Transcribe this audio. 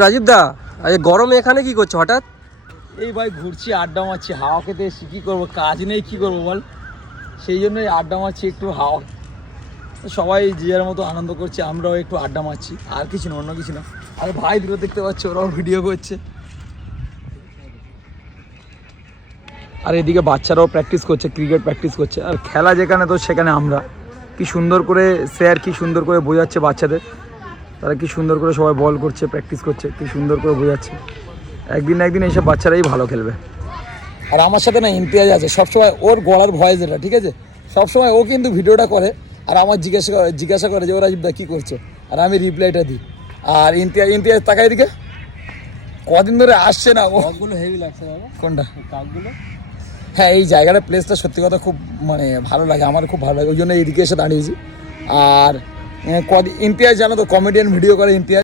রাজীব দা আজ গরমে এখানে কি করছ হঠাৎ? এই ভাই ঘুরছি, আড্ডা মারছি, হাওয়া খেতে এসেছি, কী করব? কাজ নেই, কী করব বল? সেই জন্যই আড্ডা মারছি, একটু হাওয়া। সবাই যে যার মতো আনন্দ করছে, আমরাও একটু আড্ডা মারছি। আর কিছু না, অন্য কিছু না। আর ভাই দুটো দেখতে পাচ্ছি, ওরাও ভিডিও করছে। আর এদিকে বাচ্চারাও প্র্যাকটিস করছে ক্রিকেট প্র্যাকটিস করছে। আর খেলা যেখানে তো সেখানে আমরা। কি সুন্দর করে স্যার কি সুন্দর করে বোঝাচ্ছে বাচ্চাদের। তারা কি সুন্দর করে সবাই বল করছে প্র্যাকটিস করছে কি সুন্দর করে বোঝাচ্ছে। একদিন না একদিন এইসব বাচ্চারাই ভালো খেলবে। আর আমার সাথে না ইমতিয়াজ আছে সবসময় ওর গলার ভয়েস এটা ঠিক আছে? সবসময় ও কিন্তু ভিডিওটা করে আর আমার জিজ্ঞাসা করে জিজ্ঞাসা করে যে ওরা রাজীবদা কী করছে? আর আমি রিপ্লাইটা দিই। আর ইমতিয়াজ ইমতিয়াজ তাকাই দিকে কদিন ধরে আসছে না ও। কাকগুলো হেভি লাগছে বাবা। কোনটা? কাকগুলো? হ্যাঁ এই জায়গাটা প্লেসটা সত্যি কথা খুব মানে ভালো লাগে আমার খুব ভালো লাগে ওই জন্য এইদিকে এসে দাঁড়িয়েছি। আর ইমতিয়াজ জানো তো কমেডিয়ান ভিডিও করে ইমতিয়াজ।